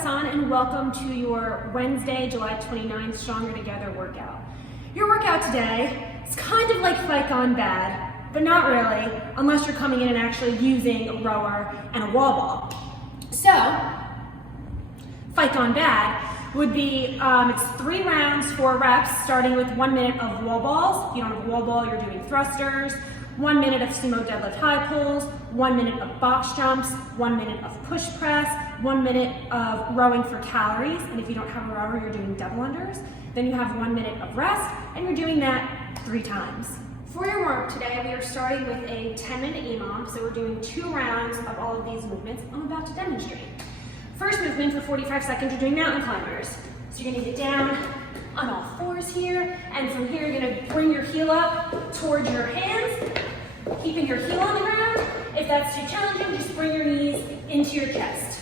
press on and welcome to your Wednesday, July 29th Stronger Together workout. Your workout today is kind of like Fight Gone Bad, but not really, unless you're coming in and actually using a rower and a wall ball. So, Fight Gone Bad would be, it's 3 rounds, 4 reps, starting with 1 minute of wall balls. If you don't have a wall ball, you're doing thrusters. 1 minute of sumo deadlift high pulls, 1 minute of box jumps, 1 minute of push press, 1 minute of rowing for calories, and if you don't have a rower, you're doing double unders. Then you have 1 minute of rest, and you're doing that 3 times. For your warm-up today, we are starting with a 10-minute EMOM, so we're doing 2 rounds of all of these movements I'm about to demonstrate. First movement for 45 seconds, you're doing mountain climbers. So you're gonna get down on all 4s here, and from here you're gonna bring your heel up towards your hands, keeping your heel on the ground. If that's too challenging, just bring your knees into your chest.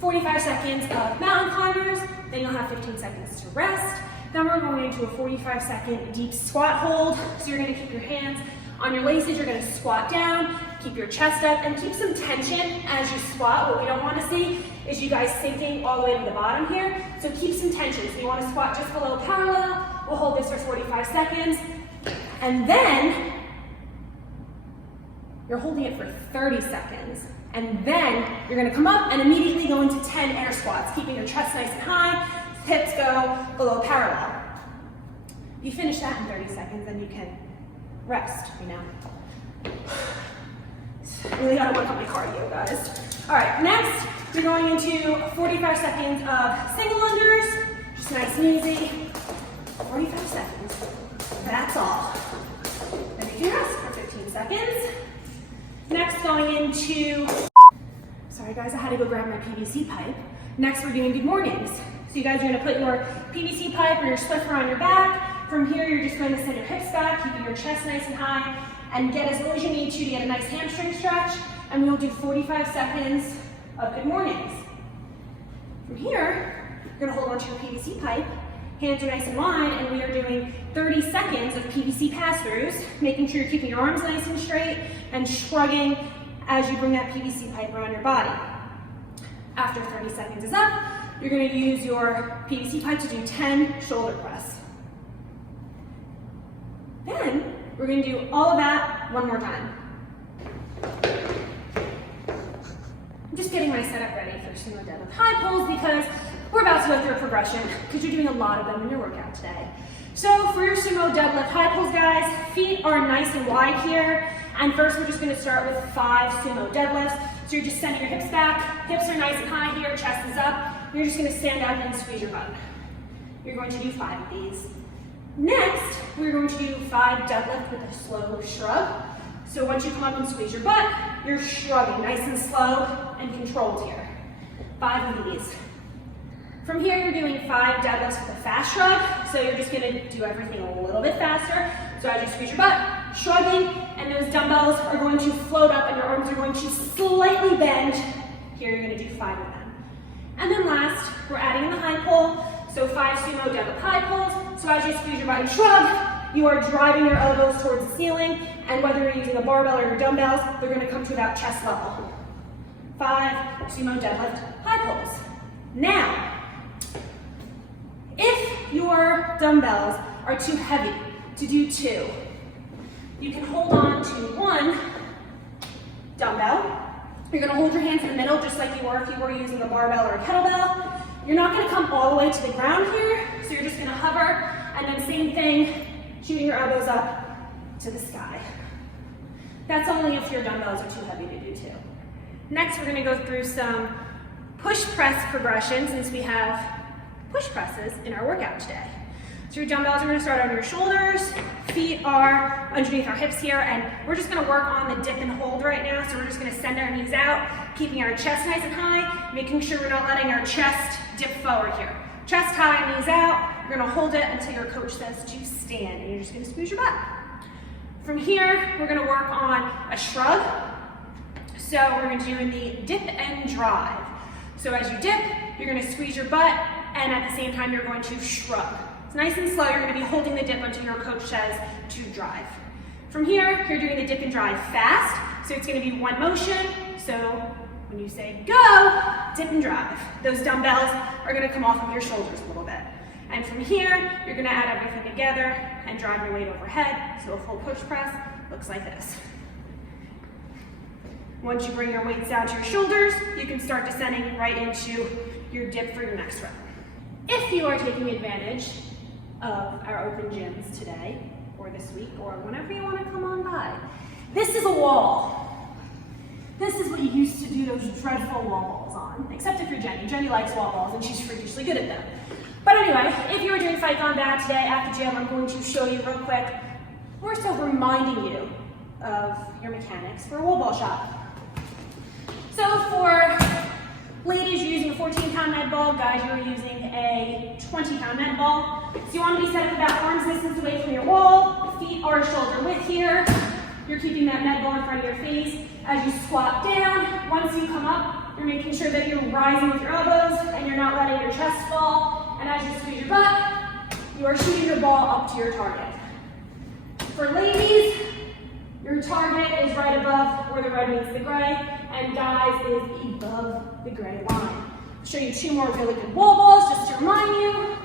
45 seconds of mountain climbers, then you'll have 15 seconds to rest. Then we're going into a 45-second deep squat hold. So you're gonna keep your hands on your laces, you're gonna squat down, keep your chest up, and keep some tension as you squat. What we don't wanna see is you guys sinking all the way to the bottom here. So keep some tension. So you wanna squat just below parallel. We'll hold this for 45 seconds. And then you're holding it for 30 seconds. And then you're gonna come up and immediately go into 10 air squats, keeping your chest nice and high, hips go below parallel. If you finish that in 30 seconds, then you can rest, you know. Really gotta work on my cardio, guys. All right, next, we're going into 45 seconds of single unders, just nice and easy. 45 seconds, that's all. Then you can rest for 15 seconds. Next, going into, sorry guys, I had to go grab my PVC pipe. Next, we're doing good mornings. So you guys are gonna put your PVC pipe or your Swiffer on your back. From here, you're just going to send your hips back, keeping your chest nice and high, and get as low as you need to get a nice hamstring stretch. And we'll do 45 seconds of good mornings. From here, you're gonna hold onto your PVC pipe, hands are nice and wide, and we are doing 30 seconds of PVC pass-throughs, making sure you're keeping your arms nice and straight and shrugging as you bring that PVC pipe around your body. After 30 seconds is up, you're gonna use your PVC pipe to do 10 shoulder press. Then, we're gonna do all of that one more time. I'm just getting my setup ready for sumo deadlift high pulls because we're about to go through a progression because you're doing a lot of them in your workout today. So for your sumo deadlift high pulls, guys, feet are nice and wide here. And first we're just gonna start with 5 sumo deadlifts. So you're just sending your hips back, hips are nice and high here, chest is up. You're just gonna stand up and squeeze your butt. You're going to do 5 of these. Next, we're going to do 5 deadlift with a slow shrug. So once you come up and squeeze your butt, you're shrugging nice and slow and controlled here. 5 of these. From here, you're doing 5 deadlifts with a fast shrug. So you're just gonna do everything a little bit faster. So as you squeeze your butt, shrugging, and those dumbbells are going to float up and your arms are going to slightly bend. Here, you're gonna do 5 of them. And then last, we're adding in the high pull. So 5 sumo deadlift high pulls. So as you squeeze your butt and shrug, you are driving your elbows towards the ceiling, and whether you're using a barbell or your dumbbells, they're gonna come to about chest level. 5 sumo deadlift high pulls. Now, if your dumbbells are too heavy to do 2, you can hold on to 1 dumbbell. You're gonna hold your hands in the middle just like you were if you were using a barbell or a kettlebell. You're not gonna come all the way to the ground here, so you're just gonna hover, and then same thing, shooting your elbows up to the sky. That's only if your dumbbells are too heavy to do 2. Next, we're gonna go through some push press progression since we have push presses in our workout today. So your dumbbells are gonna start on your shoulders, feet are underneath our hips here, and we're just gonna work on the dip and hold right now. So we're just gonna send our knees out, keeping our chest nice and high, making sure we're not letting our chest dip forward here. Chest high, knees out. You're gonna hold it until your coach says to stand, and you're just gonna squeeze your butt. From here, we're gonna work on a shrug. So we're gonna do the dip and drive. So as you dip, you're gonna squeeze your butt, and at the same time, you're going to shrug. It's nice and slow. You're gonna be holding the dip until your coach says to drive. From here, you're doing the dip and drive fast. So it's gonna be 1 motion. So When you say go, dip and drive. Those dumbbells are gonna come off of your shoulders a little bit. And from here, you're gonna add everything together and drive your weight overhead. So a full push press looks like this. Once you bring your weights down to your shoulders, you can start descending right into your dip for your next round. If you are taking advantage of our open gyms today, or this week, or whenever you want to come on by, this is a wall. This is what you used to do those dreadful wall balls on, except if you're Jenny. Jenny likes wall balls and she's freakishly good at them. But anyway, if you were doing Fight on That today at the gym, I'm going to show you real quick, more so reminding you of your mechanics for a wall ball shot. So for ladies, you're using a 14-pound med ball. Guys, you're using a 20-pound med ball. So you want to be set up about arm's distance away from your wall. Feet are shoulder width here. You're keeping that med ball in front of your face. As you squat down, once you come up, you're making sure that you're rising with your elbows and you're not letting your chest fall. And as you squeeze your butt, you are shooting the ball up to your target. For ladies, your target is right above where the red meets the gray, and guys is above the gray line. I'll show you two more really good wall balls just to remind you.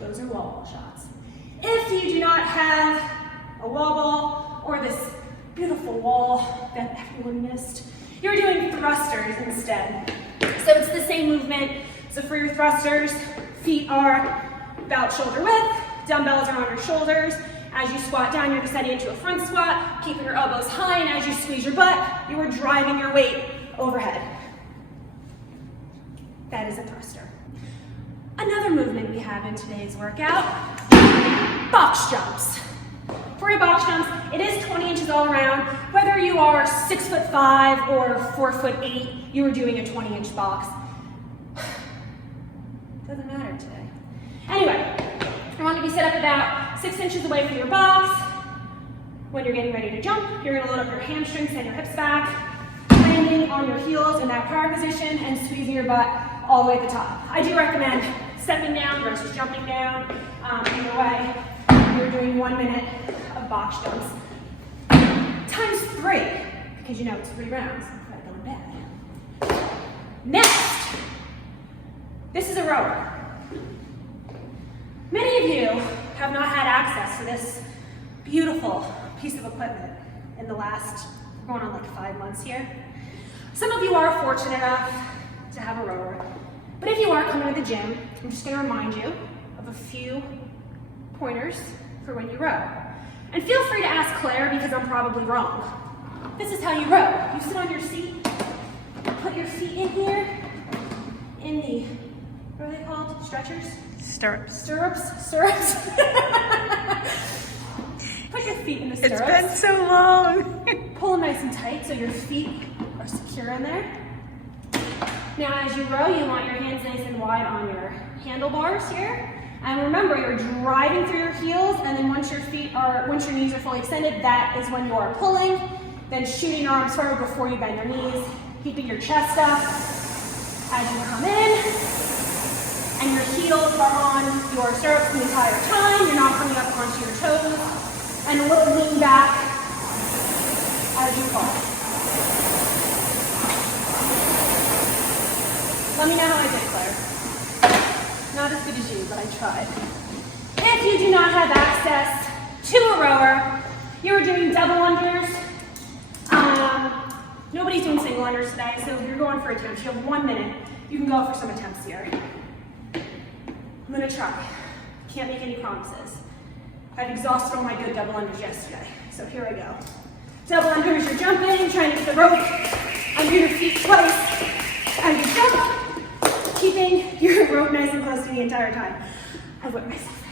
Those are wall ball shots. If you do not have a wall ball or this beautiful wall that everyone missed, you're doing thrusters instead. So it's the same movement. So for your thrusters, feet are about shoulder width, dumbbells are on your shoulders. As you squat down, you're descending into a front squat, keeping your elbows high, and as you squeeze your butt, you are driving your weight overhead. That is a thruster. Another movement we have in today's workout, box jumps. For your box jumps, it is 20 inches all around. Whether you are 6'5" or 4'8", you are doing a 20-inch box. Doesn't matter today. Anyway, you want to be set up about 6 inches away from your box. When you're getting ready to jump, you're going to load up your hamstrings and your hips back, landing on your heels in that power position and squeezing your butt all the way at the top. I do recommend stepping down versus jumping down. Either way, you're doing 1 minute of box jumps. Times 3, because you know it's 3 rounds before I go to bed. Next, this is a rower. Many of you have not had access to this beautiful piece of equipment in the last, going on like 5 months here. Some of you are fortunate enough to have a rower, but if you are coming to the gym, I'm just going to remind you of a few pointers for when you row. And feel free to ask Claire because I'm probably wrong. This is how you row. You sit on your seat, put your feet in here, in the, what are they called? Stretchers? Stirrups. Stirrups. Put your feet in the stirrups. It's been so long. Pull them nice and tight so your feet are secure in there. Now as you row, you want your hands nice and wide on your handlebars here. And remember, you're driving through your heels, and then once your knees are fully extended, that is when you're pulling. Then shooting your arms forward before you bend your knees, keeping your chest up as you come in. And your heels are on your stirrups the entire time. You're not coming up onto your toes. And a little lean back as you fall. Let me know how I did, Claire. Not as good as you, but I tried. If you do not have access to a rower, you are doing double unders. Nobody's doing single unders today, so if you're going for attempts, you have 1 minute. You can go for some attempts here. I'm gonna try. Can't make any promises. I've exhausted all my good double unders yesterday, so here I go. Double unders, you're jumping, trying to get the rope under your feet twice as you jump, keeping your rope nice and close to the entire time. I whipped myself.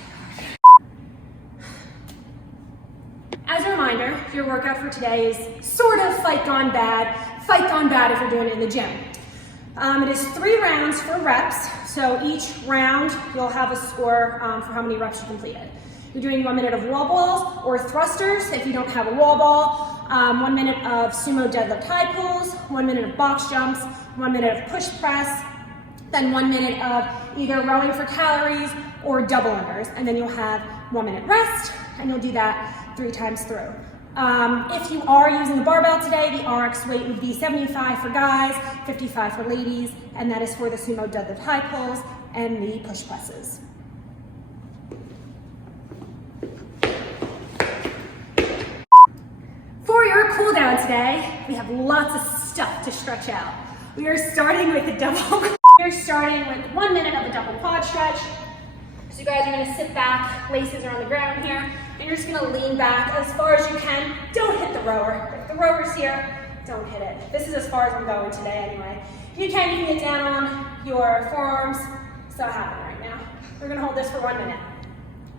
As a reminder, your workout for today is sort of fight gone bad if you're doing it in the gym. It is 3 rounds for reps, so each round you'll have a score for how many reps you completed. You're doing 1 minute of wall balls or thrusters if you don't have a wall ball, 1 minute of sumo deadlift high pulls, 1 minute of box jumps, 1 minute of push press, then 1 minute of either rowing for calories or double unders, and then you'll have 1 minute rest, and you'll do that 3 times through. If you are using the barbell today, the RX weight would be 75 for guys, 55 for ladies, and that is for the Sumo deadlift high pulls and the push presses. For your cool down today, we have lots of stuff to stretch out. We are starting with we are starting with 1 minute of a double quad stretch. So you guys are gonna sit back, laces are on the ground here, and you're just gonna lean back as far as you can. Don't hit the rower. If the rower's here, don't hit it. This is as far as I'm going today anyway. If you can get down on your forearms. It's not happening right now. We're gonna hold this for 1 minute.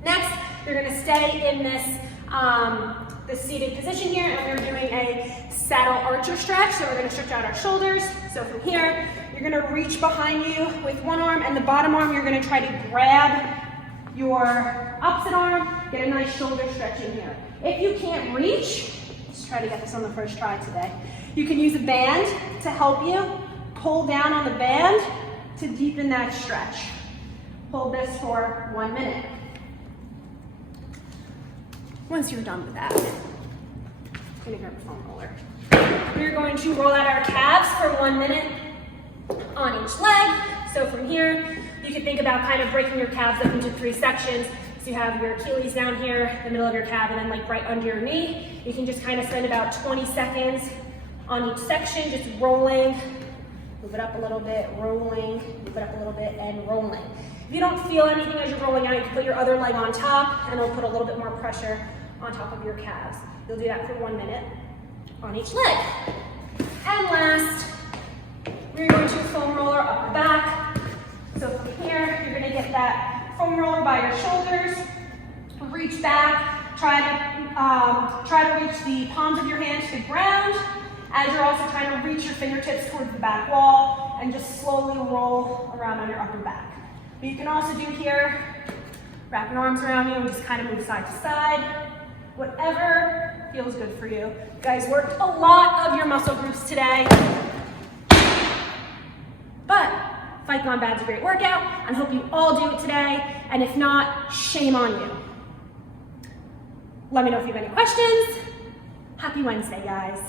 Next, you're gonna stay in this seated position here, and we're doing a saddle archer stretch. So we're gonna stretch out our shoulders. So from here, you're gonna reach behind you with one arm, and the bottom arm, you're gonna try to grab your opposite arm, get a nice shoulder stretch in here. If you can't reach, let's try to get this on the first try today. You can use a band to help you. Pull down on the band to deepen that stretch. Hold this for 1 minute. Once you're done with that, I'm gonna grab a foam roller. We're going to roll out our calves for 1 minute on each leg. So from here, you can think about kind of breaking your calves up into 3 sections. So you have your Achilles down here, the middle of your calf, and then like right under your knee. You can just kind of spend about 20 seconds on each section, just rolling. Move it up a little bit, rolling, move it up a little bit, and rolling. If you don't feel anything as you're rolling out, you can put your other leg on top, and it'll put a little bit more pressure on top of your calves. You'll do that for 1 minute on each leg. And last, we're going to foam roller up the back. So from here, you're gonna get that foam roller by your shoulders, reach back, try to reach the palms of your hands to the ground, as you're also trying to reach your fingertips towards the back wall, and just slowly roll around on your upper back. But you can also do here, wrap your arms around you and just kind of move side to side. Whatever feels good for you. You guys worked a lot of your muscle groups today. But Fight Gone Bad's a great workout. I hope you all do it today. And if not, shame on you. Let me know if you have any questions. Happy Wednesday, guys.